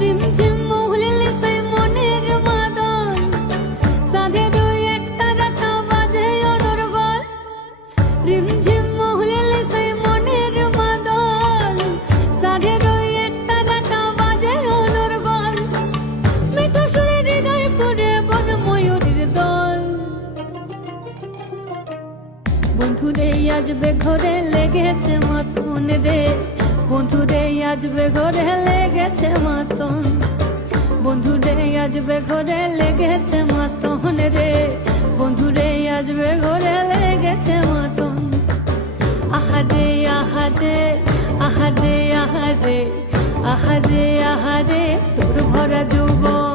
রিমঝিম মহুলিলে সেই মনের মাদল, সাধের ওই একটা রাটা বাজে অনর্গল। রিমঝিম মহুলিলে সেই মনের মাদল, সাধের ওই একটা রাটা বাজে অনর্গল। মিঠো সুরে হৃদয় পুরে বন ময়ূরীর দল। বন্ধুরে আসবে ঘরে লেগেছে মতন রে, বন্ধুরে আসবে ঘরে লেগেছে মতন। বন্ধুরে আসবে ঘরে লেগেছে মতন রে, বন্ধুরে আসবে ঘরে লেগেছে মতন। আহারে আহারে আহারে আহারে আহারে আহারে তোর ভরা যৌবন।